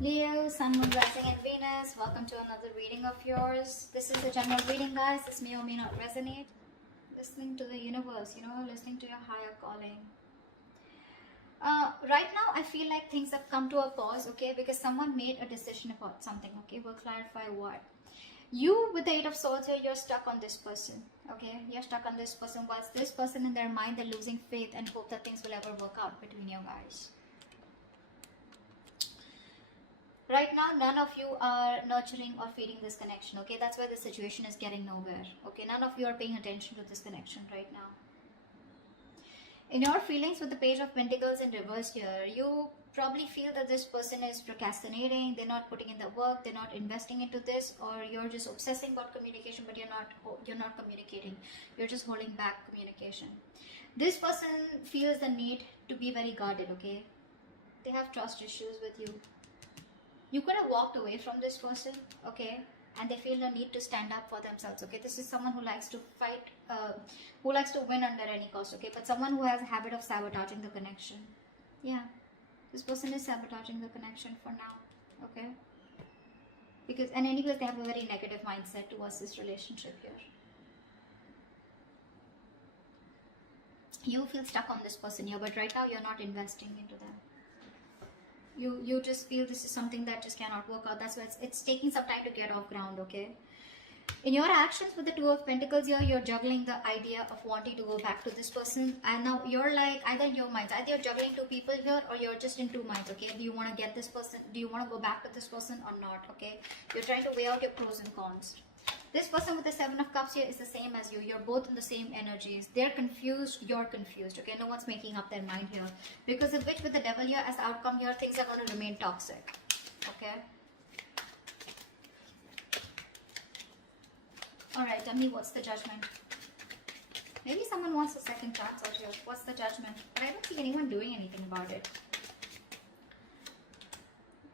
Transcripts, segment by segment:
Leo, Sun, Moon, Rising and Venus, welcome to another reading of yours. This is a general reading, guys. This may or may not resonate. Listening to the universe, listening to your higher calling. Right now, I feel like things have come to a pause, okay? Because someone made a decision about something, okay? We'll clarify what. You, with the Eight of Swords here, you're stuck on this person, okay? You're stuck on this person. Whilst this person in their mind, they're losing faith and hope that things will ever work out between you guys. Right now, none of you are nurturing or feeding this connection, okay? That's why the situation is getting nowhere, okay? None of you are paying attention to this connection right now. In your feelings with the Page of Pentacles in reverse here, you probably feel that this person is procrastinating, they're not putting in the work, they're not investing into this, or you're just obsessing about communication, but you're not communicating. You're just holding back communication. This person feels the need to be very guarded, okay? They have trust issues with you. You could have walked away from this person, okay? And they feel the need to stand up for themselves, okay? This is someone who likes to fight, who likes to win under any cost, okay? But someone who has a habit of sabotaging the connection. Yeah, this person is sabotaging the connection for now, okay? And anyways, they have a very negative mindset towards this relationship here. You feel stuck on this person here, but right now you're not investing into them. You just feel this is something that just cannot work out. That's why it's taking some time to get off ground, okay? In your actions with the Two of Pentacles here, you're juggling the idea of wanting to go back to this person. And now you're like, either in your minds, either you're juggling two people here or you're just in two minds, okay? Do you want to get this person? Do you want to go back to this person or not, okay? You're trying to weigh out your pros and cons. This person with the Seven of Cups here is the same as you. You're both in the same energies. They're confused, you're confused, okay? No one's making up their mind here. Because of which, with the Devil here as outcome here, things are going to remain toxic, okay? Alright, tell me what's the Judgment. Maybe someone wants a second chance out here. What's the Judgment? But I don't see anyone doing anything about it.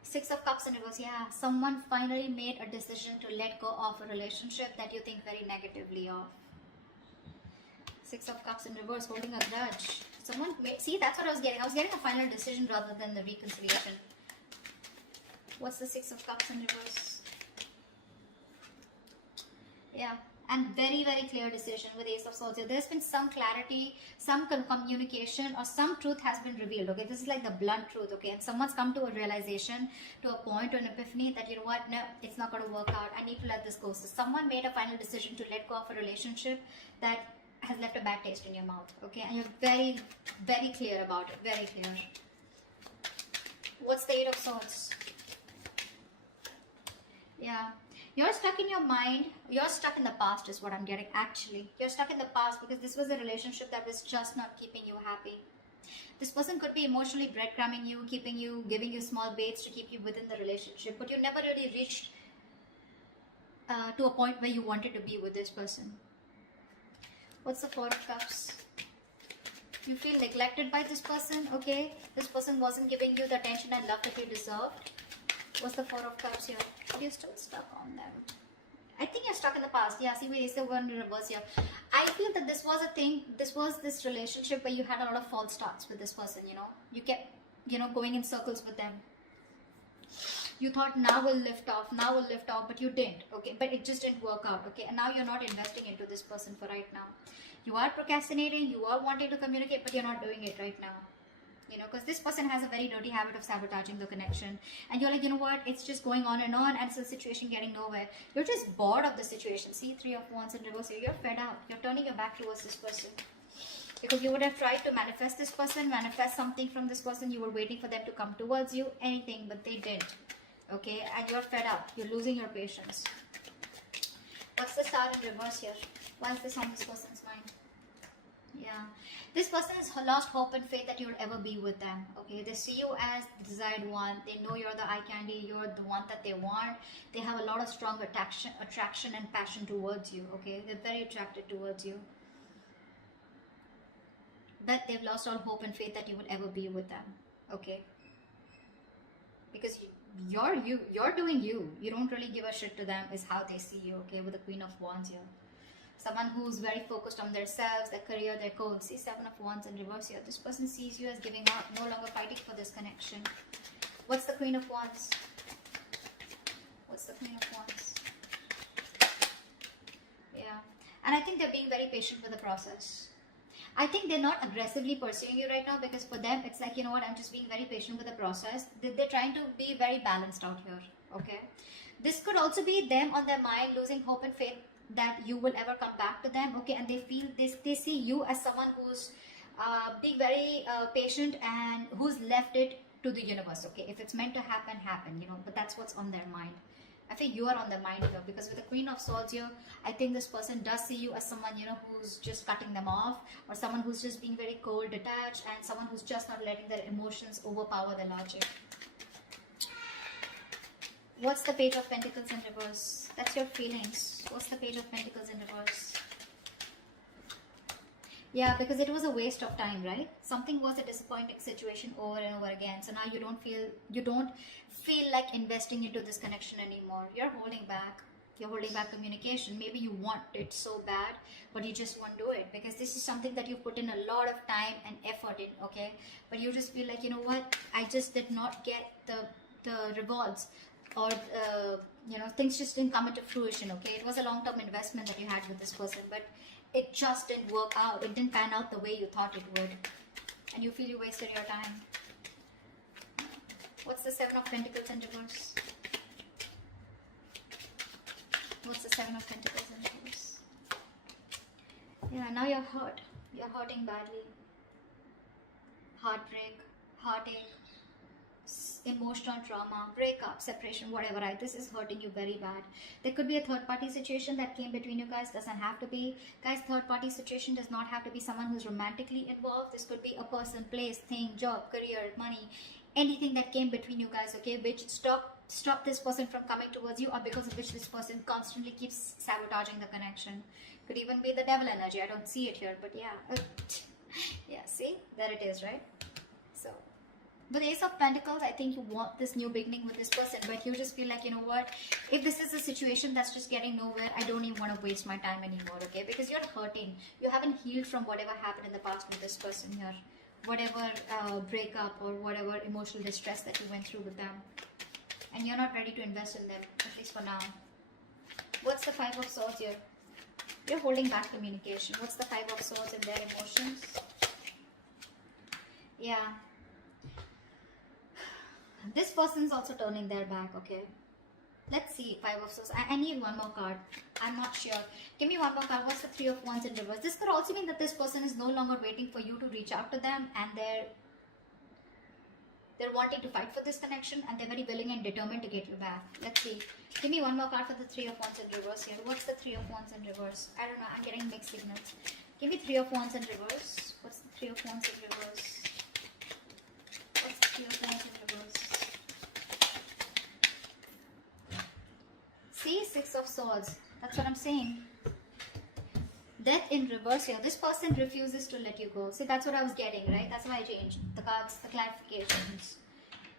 Six of Cups in reverse. Yeah, someone finally made a decision to let go of a relationship that you think very negatively of. Six of Cups in reverse, holding a grudge. Someone made, see, that's what I was getting. I was getting a final decision rather than the reconciliation. What's the Six of Cups in reverse? Yeah, and very, very clear decision with Ace of Swords. There's been some clarity, some communication, or some truth has been revealed, okay? This is like the blunt truth, okay? And someone's come to a realization, to a point, to an epiphany that, you know what, no, it's not going to work out. I need to let this go. So someone made a final decision to let go of a relationship that has left a bad taste in your mouth, okay? And you're very, very clear about it, very clear. What's the Eight of Swords? Yeah. You're stuck in your mind. You're stuck in the past is what I'm getting, actually. You're stuck in the past because this was a relationship that was just not keeping you happy. This person could be emotionally breadcrumbing you, keeping you, giving you small baits to keep you within the relationship. But you never really reached to a point where you wanted to be with this person. What's the Four of Cups? You feel neglected by this person, okay? This person wasn't giving you the attention and love that you deserved. What's the Four of Cups here? But you're still stuck on them. I think you're stuck in the past. Yeah, see, we still going to reverse here. I feel that this was a thing. This was this relationship where you had a lot of false starts with this person, You kept, going in circles with them. You thought now we'll lift off, but you didn't, okay? But it just didn't work out, okay? And now you're not investing into this person for right now. You are procrastinating, you are wanting to communicate, but you're not doing it right now. Because this person has a very dirty habit of sabotaging the connection. And you're like, you know what, it's just going on, and it's a situation getting nowhere. You're just bored of the situation. See, Three of Wands in reverse here. You're fed up. You're turning your back towards this person. Because you would have tried to manifest this person, manifest something from this person. You were waiting for them to come towards you, anything, but they didn't. Okay, and you're fed up. You're losing your patience. What's the Star in reverse here? Why is this on this person's mind? Yeah, this person has lost hope and faith that you'll ever be with them, okay? They see you as the desired one. They know you're the eye candy. You're the one that they want. They have a lot of strong attraction and passion towards you, okay? They're very attracted towards you. But they've lost all hope and faith that you will ever be with them, okay? Because you're doing you. You don't really give a shit to them is how they see you, okay? With the Queen of Wands here. Someone who's very focused on themselves, their career, their goals. See, Seven of Wands in reverse here. This person sees you as giving up, no longer fighting for this connection. What's the Queen of Wands? What's the Queen of Wands? Yeah. And I think they're being very patient with the process. I think they're not aggressively pursuing you right now, because for them, it's like, you know what, I'm just being very patient with the process. They're trying to be very balanced out here, okay? This could also be them on their mind losing hope and faith that you will ever come back to them, okay? And they feel this, they see you as someone who's being very patient and who's left it to the universe, okay? If it's meant to happen, happen, you know, but that's what's on their mind. I think you are on their mind here, because with the Queen of Swords here, I think this person does see you as someone, you know, who's just cutting them off, or someone who's just being very cold, detached, and someone who's just not letting their emotions overpower their logic. What's the Page of Pentacles in reverse? That's your feelings. What's the Page of Pentacles in reverse? Yeah, because it was a waste of time, right? Something was a disappointing situation over and over again. So now you don't feel like investing into this connection anymore. You're holding back. You're holding back communication. Maybe you want it so bad, but you just won't do it, because this is something that you put in a lot of time and effort in, okay? But you just feel like, you know what? I just did not get the rewards, or you know, things just didn't come into fruition, okay? It was a long-term investment that you had with this person, but it just didn't work out. It didn't pan out the way you thought it would, and you feel you wasted your time. What's the Seven of Pentacles in reverse? What's the Seven of Pentacles in reverse? Yeah, now you're hurt. You're hurting badly. Heartbreak, heartache, emotional trauma, breakup, separation, whatever, right? This is hurting you very bad. There could be a third party situation that came between you guys. Doesn't have to be. Guys, third party situation does not have to be someone who's romantically involved. This could be a person, place, thing, job, career, money, anything that came between you guys, okay, which stop this person from coming towards you, or because of which this person constantly keeps sabotaging the connection. Could even be the devil energy. I don't see it here, but yeah. Yeah, see, there it is, right? So with Ace of Pentacles, I think you want this new beginning with this person, but you just feel like, you know what, if this is a situation that's just getting nowhere, I don't even want to waste my time anymore, okay? Because you're hurting. You haven't healed from whatever happened in the past with this person here. Whatever breakup or whatever emotional distress that you went through with them. And you're not ready to invest in them, at least for now. What's the Five of Swords here? You're holding back communication. What's the Five of Swords in their emotions? Yeah. This person's also turning their back, okay? Let's see, Five of Swords. I need one more card. I'm not sure. Give me one more card. What's the Three of Wands in reverse? This could also mean that this person is no longer waiting for you to reach out to them, and they're wanting to fight for this connection, and they're very willing and determined to get you back. Let's see. Give me one more card for the Three of Wands in reverse here. What's the Three of Wands in reverse? I don't know. I'm getting mixed signals. Give me Three of Wands in reverse. What's the Three of Wands in reverse? What's the Three of Wands in reverse? See, Six of Swords. That's what I'm saying. Death in reverse here. This person refuses to let you go. See, that's what I was getting, right? That's why I changed the cards, the clarifications.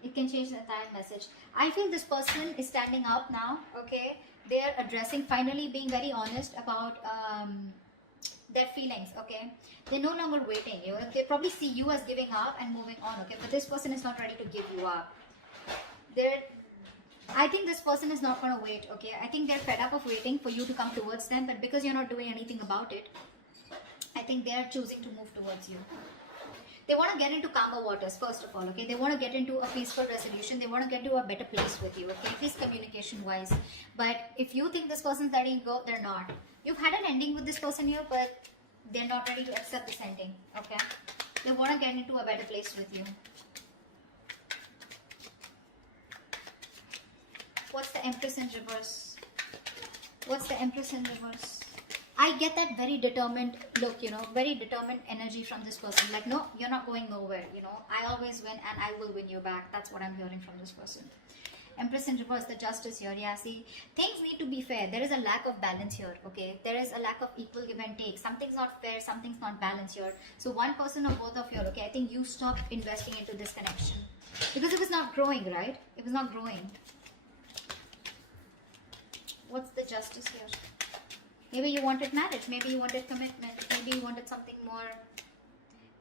It can change the entire message. I feel this person is standing up now, okay? They're addressing, finally being very honest about their feelings, okay? They're no longer waiting. You know? They probably see you as giving up and moving on, okay? But this person is not ready to give you up. I think this person is not going to wait, okay? I think they're fed up of waiting for you to come towards them, but because you're not doing anything about it, I think they're choosing to move towards you. They want to get into calmer waters, first of all, okay? They want to get into a peaceful resolution. They want to get to a better place with you, okay? At least communication-wise. But if you think this person's letting go, they're not. You've had an ending with this person here, but they're not ready to accept this ending, okay? They want to get into a better place with you. What's the Empress in reverse? What's the Empress in reverse? I get that very determined look, you know, very determined energy from this person. Like, no, you're not going nowhere, you know. I always win and I will win you back. That's what I'm hearing from this person. Empress in reverse, the Justice here. Yeah, see, things need to be fair. There is a lack of balance here, okay? There is a lack of equal give and take. Something's not fair, something's not balanced here. So one person or both of you, okay, I think you stopped investing into this connection. Because it was not growing, right? It was not growing. What's the Justice here? Maybe you wanted marriage. Maybe you wanted commitment. Maybe you wanted something more.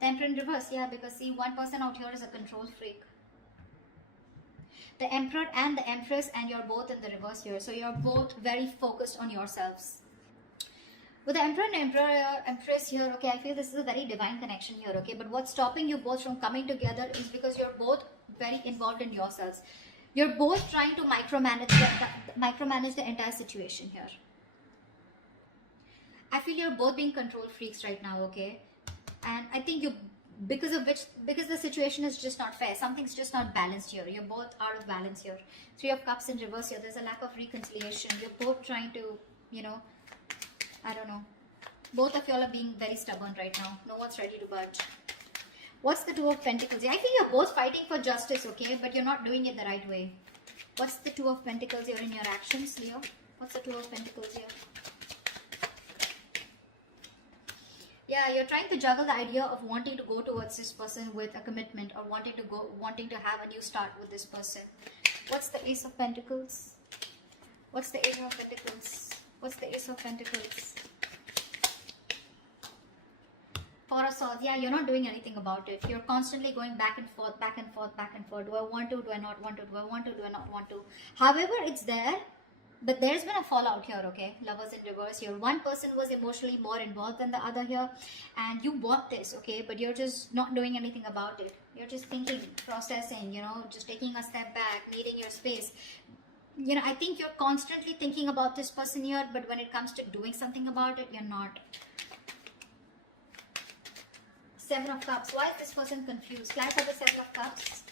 The Emperor in reverse. Yeah, because see, one person out here is a control freak. The Emperor and the Empress, and you're both in the reverse here. So you're both very focused on yourselves. With the Emperor and Empress here, okay, I feel this is a very divine connection here, okay? But what's stopping you both from coming together is because you're both very involved in yourselves. You're both trying to micromanage the entire situation here. I feel you're both being control freaks right now, okay? And I think because the situation is just not fair. Something's just not balanced here. You're both out of balance here. Three of Cups in reverse here. There's a lack of reconciliation. You're both trying to, you know, I don't know. Both of y'all are being very stubborn right now. No one's ready to budge. What's the Two of Pentacles? I feel you're both fighting for justice, okay? But you're not doing it the right way. What's the Two of Pentacles here in your actions, Leo? What's the Two of Pentacles here? Yeah, you're trying to juggle the idea of wanting to go towards this person with a commitment, or wanting to have a new start with this person. What's the Ace of Pentacles? What's the Ace of Pentacles? What's the Ace of Pentacles? Four of Swords. Yeah, you're not doing anything about it. You're constantly going back and forth, back and forth, back and forth. Do I want to? Do I not want to? Do I want to? Do I not want to? However, it's there. But there's been a fallout here, okay? Lovers in reverse here. One person was emotionally more involved than the other here. And you want this, okay? But you're just not doing anything about it. You're just thinking, processing, you know, just taking a step back, needing your space. You know, I think you're constantly thinking about this person here. But when it comes to doing something about it, you're not. Seven of Cups. Why is this person confused? Clap for the Seven of Cups.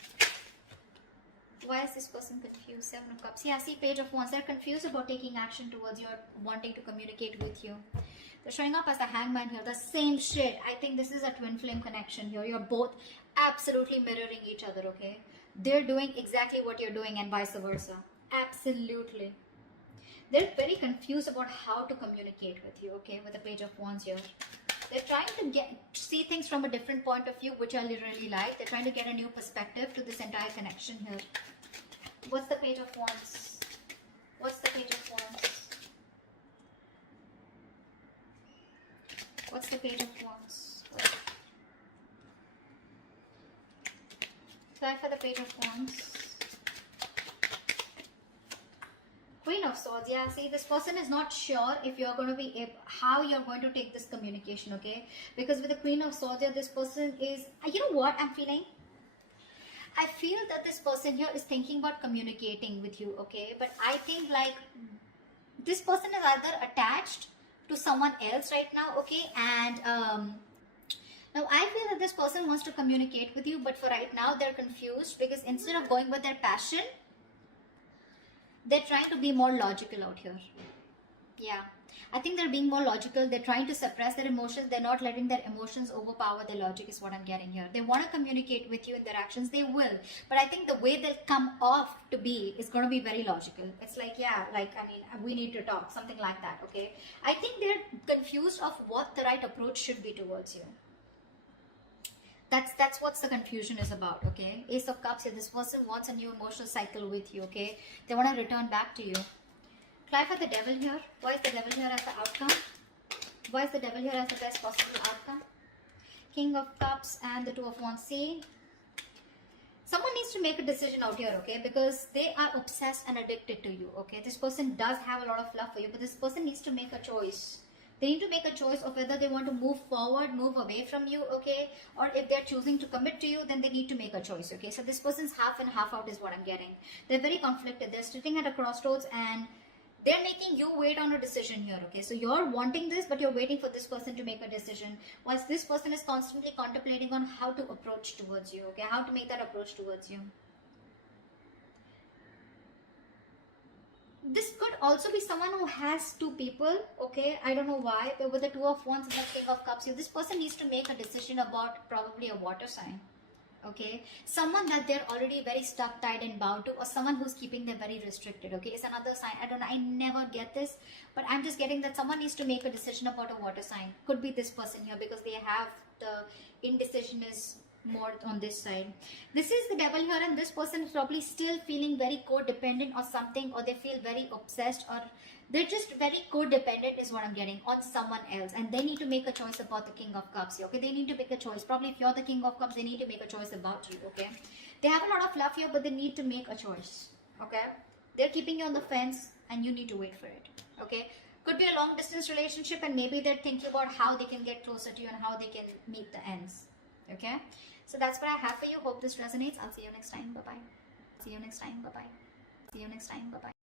Why is this person confused? Seven of Cups. Yeah, see, Page of Wands. They're confused about taking action towards you or wanting to communicate with you. They're showing up as the Hangman here. The same shit. I think this is a twin flame connection here. You're both absolutely mirroring each other, okay? They're doing exactly what you're doing and vice versa. Absolutely. They're very confused about how to communicate with you, okay? With the Page of Wands here. They're trying to see things from a different point of view, which I really like. They're trying to get a new perspective to this entire connection here. What's the Page of Wands? What's the Page of Wands? What's the Page of Wands? Try for the Page of Wands. Queen of Swords. Yeah, see, this person is not sure if you're going to be how you're going to take this communication, okay? Because with the Queen of Swords here, this person is, you know what I'm feeling? I feel that this person here is thinking about communicating with you, okay? But I think like this person is either attached to someone else right now, okay? And now I feel that this person wants to communicate with you, but for right now they're confused because instead of going with their passion, they're trying to be more logical out here. Yeah. I think they're being more logical. They're trying to suppress their emotions. They're not letting their emotions overpower their logic is what I'm getting here. They want to communicate with you in their actions. They will. But I think the way they'll come off to be is going to be very logical. It's like, yeah, like, I mean, we need to talk. Something like that, okay? I think they're confused of what the right approach should be towards you. That's what the confusion is about, okay? Ace of Cups here. This person wants a new emotional cycle with you, okay? They want to return back to you. Try for the Devil here. Why is the Devil here as the outcome? Why is the Devil here as the best possible outcome? King of Cups and the Two of Wands. See, someone needs to make a decision out here, okay? Because they are obsessed and addicted to you, okay? This person does have a lot of love for you, but this person needs to make a choice. They need to make a choice of whether they want to move forward, move away from you, okay? Or if they're choosing to commit to you, then they need to make a choice, okay? So this person's half and half out is what I'm getting. They're very conflicted. They're sitting at a crossroads and they're making you wait on a decision here, okay? So you're wanting this, but you're waiting for this person to make a decision. Whilst this person is constantly contemplating on how to approach towards you, okay? How to make that approach towards you. This could also be someone who has two people, okay? I don't know why, but with the Two of Wands and the King of Cups here, this person needs to make a decision about probably a water sign, okay? Someone that they're already very stuck, tied and bound to, or someone who's keeping them very restricted, okay? It's another sign. I don't know. I never get this, but I'm just getting that someone needs to make a decision about a water sign. Could be this person here because they have the indecision is more on this side. This is the devil here, and this person is probably still feeling very codependent or something, or they feel very obsessed, or they're just very codependent is what I'm getting on someone else, and they need to make a choice about the King of Cups here. Okay, they need to make a choice. Probably if you're the King of Cups, they need to make a choice about you. Okay, they have a lot of love here, but they need to make a choice. Okay, they're keeping you on the fence, and you need to wait for it. Okay, could be a long distance relationship, and maybe they're thinking about how they can get closer to you and how they can meet the ends. Okay, so that's what I have for you. Hope this resonates. I'll see you next time. Bye bye. See you next time. Bye bye. See you next time. Bye bye.